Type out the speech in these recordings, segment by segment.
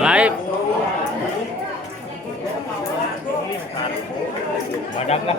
Live. Badak lah.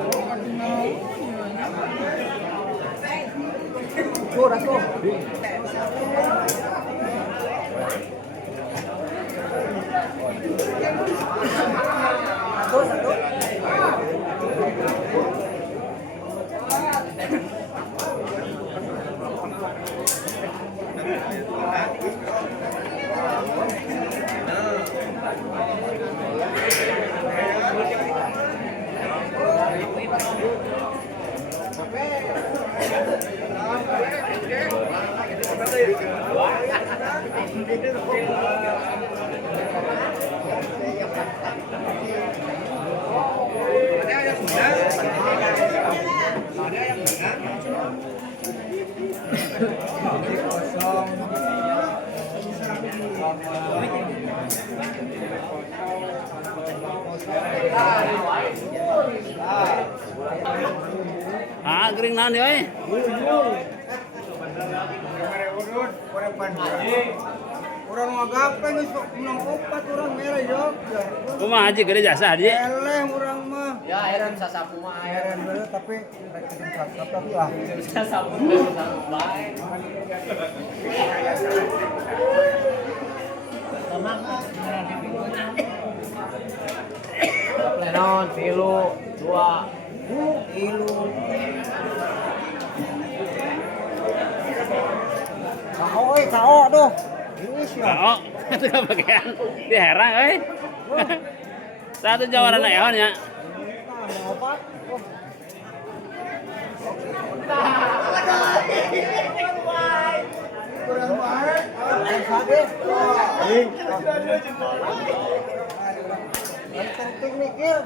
Ah, kering naon deui? Urang ngagapan geus menang 4 urang mere jog. Kumaha haji gede jasa haji? Eleh urang mah. Ya heran sasapu mah Heran bener tapi rek jeung tapi lah. sasapu sasapu bae. Plenon 3 2 KO tuh. Geus ya. Oh, itu bagian di herang euy. Satu jawaran eon ya. Opat. Kurang banget. Sakit. Penting mikir.